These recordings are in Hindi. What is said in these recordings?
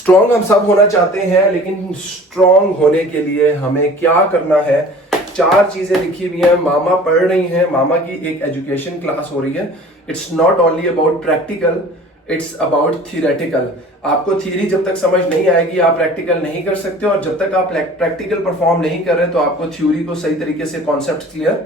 स्ट्रॉन्ग हम सब होना चाहते हैं, लेकिन स्ट्रॉन्ग होने के लिए हमें क्या करना है? 4 चीजें लिखी हुई हैं, मामा पढ़ रही हैं, मामा की एक एजुकेशन क्लास हो रही है। It's not only about practical, it's about theoretical. आपको थ्योरी जब तक समझ नहीं आएगी आप प्रैक्टिकल नहीं कर सकते, और जब तक आप प्रैक्टिकल परफॉर्म नहीं कर रहे तो आपको थ्योरी को सही तरीके से कॉन्सेप्ट क्लियर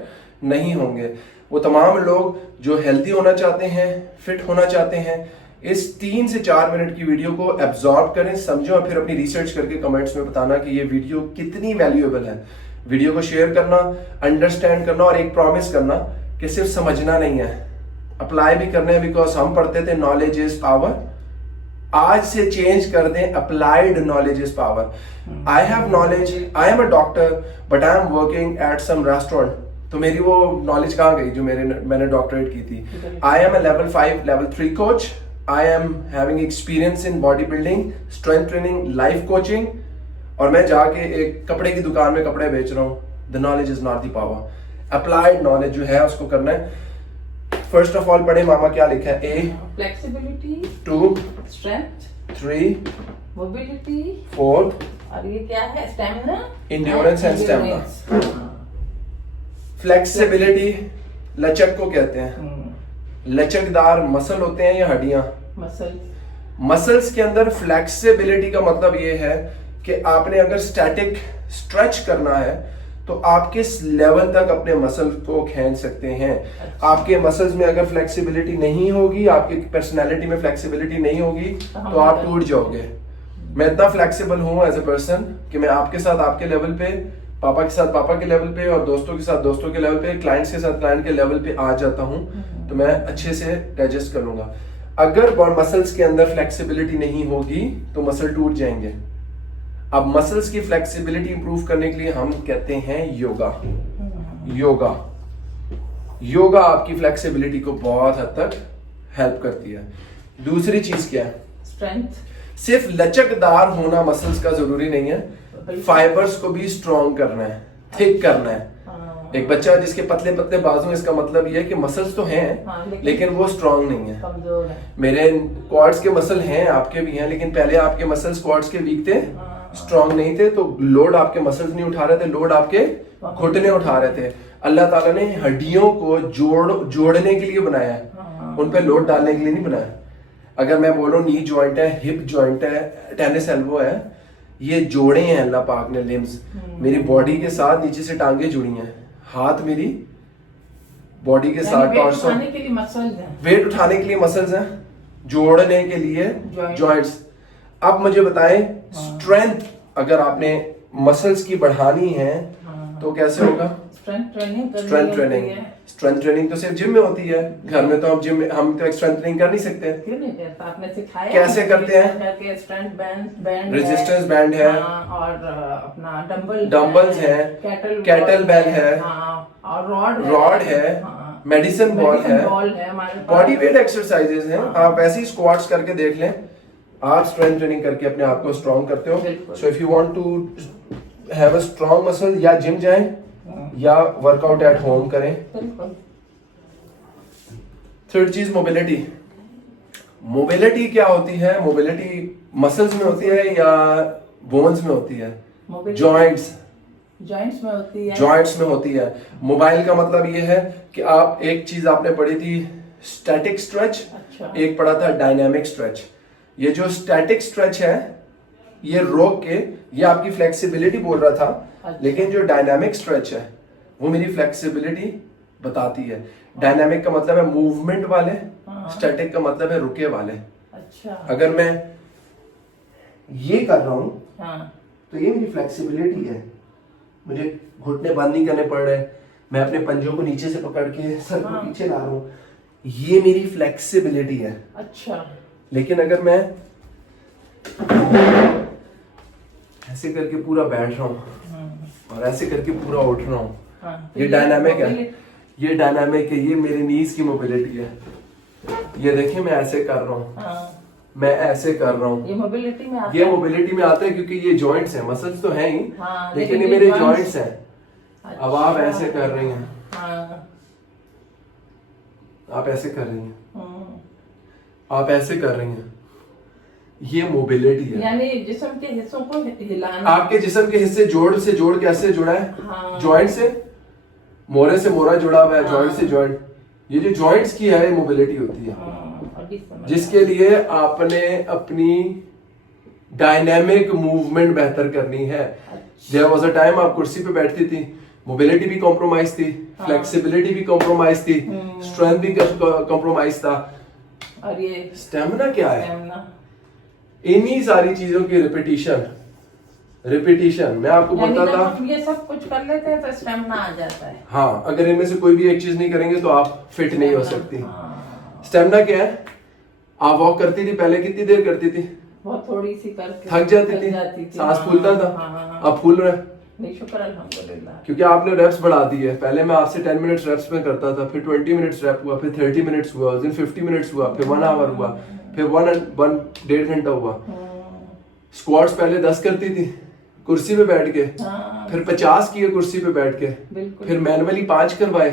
नहीं होंगे। वो तमाम लोग जो हेल्दी होना चाहते हैं, फिट होना चाहते हैं, इस 3 से 4 मिनट की वीडियो को एब्जॉर्ब करें, समझो, और फिर अपनी रिसर्च करके कमेंट्स में बताना कि ये वीडियो कितनी वैल्यूएबल है। वीडियो को शेयर करना, अंडरस्टैंड करना, और एक प्रॉमिस करना कि सिर्फ समझना नहीं है, अप्लाई भी करना है। बिकॉज हम पढ़ते थे नॉलेज इज पावर, आज से चेंज कर दें, applied knowledge is power. I have knowledge, I am a doctor, but I am working at some restaurant. तो मेरी वो नॉलेज कहाँ गई जो मैंने डॉक्टरेट की थी? आई am a level 5 level 3 coach, I am having experience in body building, strength training, life coaching, और मैं जाके एक कपड़े की दुकान में कपड़े बेच रहा हूँ। The knowledge is not the power. Applied knowledge जो है उसको करना है। फर्स्ट ऑफ ऑल पढ़े मामा क्या लिखा है? ए फ्लेक्सिबिलिटी, 2 स्ट्रेंथ, 3 मोबिलिटी, 4 और ये क्या है? Stamina, endurance and stamina. Flexibility लचक को कहते हैं। लचकदार मसल होते हैं या हड्डियां? मसल्स के अंदर फ्लेक्सिबिलिटी का मतलब ये है कि आपने अगर स्टैटिक स्ट्रेच करना है तो आप किस लेवल तक अपने मसल को खींच सकते हैं। आपके मसल्स में अगर फ्लेक्सिबिलिटी नहीं होगी, आपकी पर्सनैलिटी में फ्लेक्सिबिलिटी नहीं होगी, तो आप टूट जाओगे। मैं इतना फ्लेक्सिबल हूं एज ए पर्सन कि मैं आपके साथ आपके लेवल पे, पापा के साथ पापा के लेवल पे, और दोस्तों के साथ दोस्तों के लेवल पे, क्लाइंट्स के साथ क्लाइंट के लेवल पे आ जाता हूं, तो मैं अच्छे से डाइजेस्ट कर लूंगा। अगर मसल्स के अंदर फ्लेक्सिबिलिटी नहीं होगी तो मसल टूट जाएंगे। अब मसल्स की फ्लेक्सिबिलिटी इंप्रूव करने के लिए हम कहते हैं योगा। योगा योगा आपकी फ्लेक्सिबिलिटी को बहुत हद तक हेल्प करती है। दूसरी चीज क्या है? स्ट्रेंथ। सिर्फ लचकदार होना मसल्स का जरूरी नहीं है, फाइबर्स को भी स्ट्रॉन्ग करना है, थिक करना है। एक बच्चा जिसके पतले पतले बाजू, इसका मतलब ये है कि मसल्स तो हैं, लेकिन वो स्ट्रॉन्ग नहीं है। कमजोर है। मेरे क्वाड्स के मसल हैं, आपके भी हैं, लेकिन पहले आपके मसल्स क्वाड्स के वीक थे, स्ट्रॉन्ग नहीं थे, तो लोड आपके मसल्स नहीं उठा रहे थे, लोड आपके घुटने उठा रहे थे। अल्लाह ताला ने हड्डियों को जोड़ने के लिए बनाया है, उन पे लोड डालने के लिए नहीं बनाया। अगर मैं बोलूं नी जॉइंट है, हिप जॉइंट है, टेनिस एल्बो है, ये जोड़े हैं अल्लाह पाक ने लिम्स। मेरी बॉडी के साथ नीचे से टांगे जुड़ी हैं, हाथ मेरी बॉडी के साथ, टॉर्सो, वेट उठाने के लिए मसल्स हैं, जोड़ने के लिए जॉइंट्स। अब मुझे बताएं, स्ट्रेंथ अगर आपने मसल्स की बढ़ानी है तो कैसे होगा? स्ट्रेंथ ट्रेनिंग तो सिर्फ जिम में होती है। घर में तो हम तो स्ट्रेंथ ट्रेनिंग कर नहीं सकते। क्यों नहीं करता? आपने सिखाया कैसे करते हैं? स्ट्रेंथ बैंड, रेजिस्टेंस बैंड है, और अपना डंबल्स है, कैटल बेल है, और रॉड है, मेडिसिन बॉल है, बॉडी वेट एक्सरसाइजेस हैं। आप ऐसे ही स्क्वाट्स करके देख लें, आप स्ट्रेंथ ट्रेनिंग करके अपने आप को स्ट्रॉन्ग करते हो। So if you want to have a strong muscle, या जिम जाएं या वर्कआउट एट होम करें। थर्ड चीज मोबिलिटी। मोबिलिटी क्या होती है? मोबिलिटी मसल्स में होती है या बोन्स में होती है? जॉइंट्स में होती है। जॉइंट्स में होती है। मोबाइल का मतलब ये है कि आप, एक चीज आपने पढ़ी थी स्टैटिक स्ट्रेच, एक पढ़ा था डायनामिक स्ट्रेच। ये जो स्टैटिक स्ट्रेच है, ये रोक के, ये आपकी फ्लेक्सिबिलिटी बोल रहा था, लेकिन जो डायनामिक स्ट्रेच है वो मेरी फ्लेक्सिबिलिटी बताती है। डायनामिक का मतलब है मूवमेंट वाले, स्टैटिक का मतलब है रुके वाले। अगर मैं ये कर रहा हूं तो ये मेरी फ्लेक्सिबिलिटी है, मुझे घुटने बंद नहीं करने पड़ रहे, मैं अपने पंजों को नीचे से पकड़ के सर को पीछे ला रहा हूं, ये मेरी फ्लेक्सिबिलिटी है। लेकिन अगर मैं ऐसे करके पूरा बैठ रहा हूं और ऐसे करके पूरा उठ रहा हूं, ये डायनामिक है, ये डायनामिक है, ये मेरे नीज की मोबिलिटी है। ये देखिए मैं ऐसे कर रहा हूँ, मैं ऐसे कर रहा हूँ, ये मोबिलिटी में आता है क्योंकि ये जॉइंट्स हैं, मसल्स तो हैं ही, लेकिन ये मेरे जॉइंट्स हैं। अब आप ऐसे कर रही हैं, आप ऐसे कर रही हैं, आप ऐसे कर रही हैं, ये मोबिलिटी है। यानी जिस्म के हिस्सों को हिलाना। आपके जिस्म के हिस्से जोड़ से जोड़ कैसे जुड़ा है? हाँ। जॉइंट से, मोरे से मोरा जुड़ा हुआ है, हाँ। जॉइंट से जॉइंट। ये जो जॉइंट्स की है मोबिलिटी होती है, हाँ, अभी समझ जिसके लिए आपने अपनी डायनेमिक मूवमेंट बेहतर करनी है। देयर वाज अ टाइम आप कुर्सी पे बैठती थी, मोबिलिटी भी कॉम्प्रोमाइज थी, फ्लेक्सिबिलिटी भी कॉम्प्रोमाइज थी, स्ट्रेंथ भी कॉम्प्रोमाइज था, और ये स्टेमिना क्या है? स्टेमिना। इन्हीं सारी चीजों की रिपीटिशन मैं आपको यानी बोलता जब था। हम ये सब कुछ कर लेते हैं तो स्टेमिना आ जाता है। हाँ, अगर इनमें से कोई भी एक चीज नहीं करेंगे तो आप फिट नहीं हो सकती। हाँ। स्टेमिना क्या है? आप वॉक करती थी पहले, कितनी देर करती थी? बहुत थोड़ी सी करके थक जाती थी, सांस फूलता था। हाँ। अब फूल रहा है नहीं, शुक्र अल्हम्दुलिल्लाह। क्योंकि आपने रेप्स बढ़ा दी है। पहले मैं आपसे 10 मिनट्स रेप्स में करता था, फिर 20 मिनट्स रेप हुआ, फिर 30 मिनट्स हुआ, उस दिन 50 मिनट्स हुआ, फिर 1 आवर हुआ, फिर 1.5 घंटा हुआ। स्क्वाट्स पहले 10 करती थी कुर्सी पे बैठ के, हाँ, फिर 50 किए कुर्सी पे बैठ के, बिल्कुल। फिर मैनुअली 5 करवाए,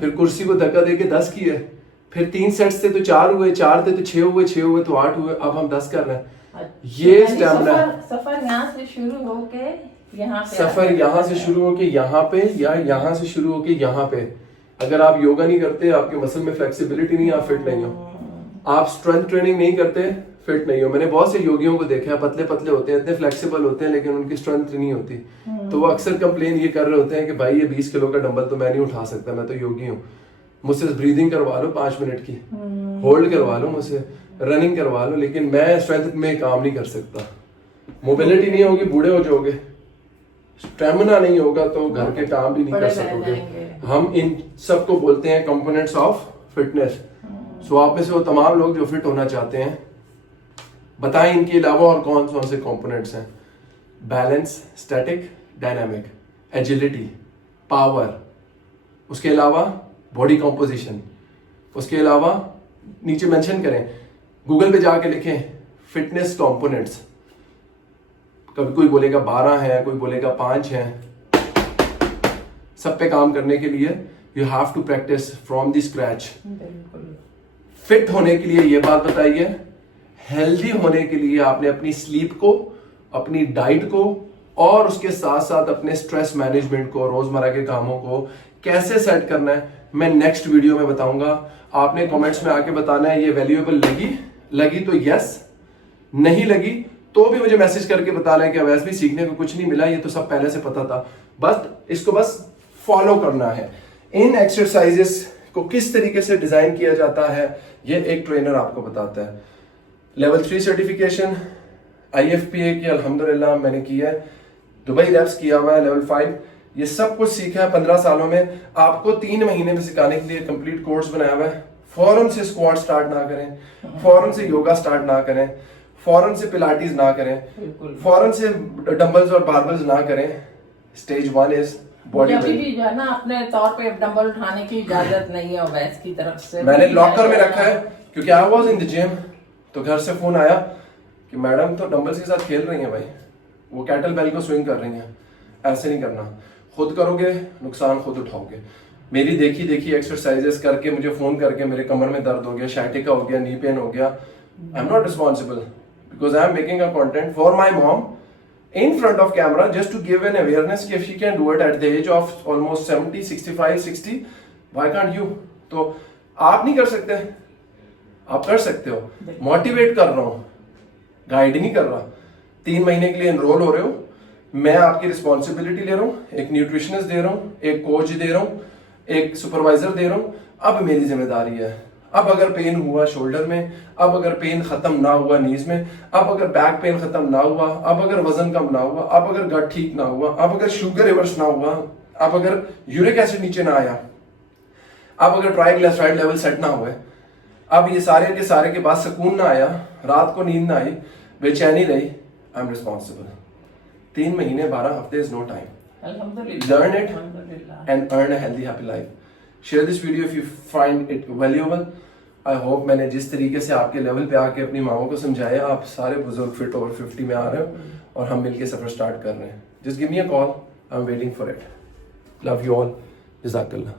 फिर कुर्सी को धक्का दे के 10 किए, फिर 3 सेट्स थे तो 4 हुए, 4 थे तो 6 हुए, 6 हुए तो 8 हुए, अब हम 10 कर रहे हैं। ये यानी स्टेमिना। सफर यहाँ से शुरू होके यहाँ पे सफर यहाँ से शुरू होके यहाँ पे, या यहाँ से शुरू होके यहाँ पे। अगर आप योगा नहीं करते, आपके मसल में फ्लेक्सिबिलिटी नहीं, आप फिट नहीं हो। आप स्ट्रेंथ ट्रेनिंग नहीं करते, फिट नहीं हो। मैंने बहुत से योगियों को देखा है, पतले पतले होते हैं, इतने फ्लेक्सिबल होते हैं, लेकिन उनकी स्ट्रेंथ नहीं होती। तो वो अक्सर कंप्लेन ये कर रहे होते हैं कि भाई ये 20 किलो का डंबल तो मैं नहीं उठा सकता, मैं तो योगी हूँ, मुझसे ब्रीदिंग करवा लो 5 मिनट की, होल्ड करवा लो मुझसे, रनिंग करवा लो, लेकिन मैं स्ट्रेंथ में काम नहीं कर सकता। मोबिलिटी नहीं होगी, बूढ़े हो जाओगे, स्टेमिना नहीं होगा तो घर के काम भी नहीं कर बड़े रह सकोगे। जाएंगे। हम इन सबको बोलते हैं कंपोनेंट्स ऑफ फिटनेस। सो आप में से वो तमाम लोग जो फिट होना चाहते हैं, बताएं इनके अलावा और कौन से कंपोनेंट्स हैं? Balance, static, dynamic, agility, power, उसके अलावा बॉडी कॉम्पोजिशन, उसके अलावा नीचे मेंशन करें, गूगल पे जाके लिखें फिटनेस कंपोनेंट्स। कभी कोई बोलेगा 12 है, कोई बोलेगा 5 है। सब पे काम करने के लिए you have to practice from the scratch. बिल्कुल। फिट होने के लिए ये बात बताइए, हेल्दी होने के लिए आपने अपनी स्लीप को, अपनी डाइट को और उसके साथ साथ अपने स्ट्रेस मैनेजमेंट को, रोजमर्रा के कामों को कैसे सेट करना है, मैं नेक्स्ट वीडियो में बताऊंगा। आपने कमेंट्स में आके बताना है ये वैल्यूएबल लगी तो यस, नहीं लगी तो भी मुझे मैसेज करके बताना है कि वैसे भी सीखने को कुछ नहीं मिला, ये तो सब पहले से पता था, बस इसको बस फॉलो करना है। इन एक्सरसाइजेस को किस तरीके से डिजाइन किया जाता है ये एक ट्रेनर आपको बताता है। लेवल 3 सर्टिफिकेशन IFPA की अल्हम्दुलिल्लाह मैंने किया है, दुबई रैप्स किया हुआ है, लेवल 5, ये सब कुछ सीखा है 15 सालों में। आपको 3 महीने में सिखाने के लिए कंप्लीट कोर्स बनाया हुआ है। फौरन से स्क्वाट स्टार्ट ना करें, फौरन से योगा स्टार्ट ना करें, फौरन से पिलाटीज ना करें, फौरन से डंबल्स और बारबल्स ना करें। स्टेज 1 इज बॉडी अभी भी जो है ना अपने तौर पे डंबल उठाने की इजाजत नहीं है वैस की तरफ से। मैंने लॉकर में रखा है क्योंकि I was in the gym, तो घर से फोन आया कि मैडम तो डंबल्स के साथ खेल रही हैं भाई, वो कैटल बेल को स्विंग कर रही हैं, ऐसे नहीं करना, खुद करोगे नुकसान खुद उठाओगे। मेरी देखी एक्सरसाइजेस करके मुझे फोन करके मेरे कमर में दर्द हो गया, शैटिका हो गया, नी पेन हो गया, I am not responsible because I am making a content for my mom in front of camera just to give an awareness कि if she can do it at the age of almost 70, 65, 60, why can't you? तो आप नहीं कर सकते, आप कर सकते हो। मोटिवेट कर रहा हूँ, गाइड नहीं कर रहा। 3 महीने के लिए एनरोल हो रहे हो, मैं आपकी रिस्पॉन्सिबिलिटी ले रहा हूँ, एक न्यूट्रिशनिस्ट दे रहा हूँ, एक कोच दे रहा हूँ, एक सुपरवाइजर दे रहा हूँ। अब मेरी जिम्मेदारी है, अब अगर पेन हुआ शोल्डर में, अब अगर पेन खत्म ना हुआ नीज में, अब अगर बैक पेन खत्म ना हुआ, अब अगर वजन कम ना हुआ, अब अगर गट ठीक ना हुआ, अब अगर शुगर रिवर्स ना हुआ, अब अगर यूरिक एसिड नीचे ना आया, अब अगर ट्राइग्लिसराइड लेवल सेट ना हुए, अब ये सारे के बाद सुकून ना आया, रात को नींद ना आई, बेचैनी रही, आई एम रिस्पॉन्सिबल। 3 महीने 12 हफ्ते इज नो टाइम। अल्हम्दुलिल्लाह। Learn it अल्हम्दुलिल्लाह। and earn a healthy happy life. Share this video if you find it valuable. I hope मैंने जिस तरीके से आपके लेवल पे आके अपनी माओ को समझाया, आप सारे बुजुर्ग फिट ओवर 50 में आ रहे हो और हम मिलके सफर स्टार्ट कर रहे हैं। Just give me a call. I'm waiting for it. Love you all. Jazakallah.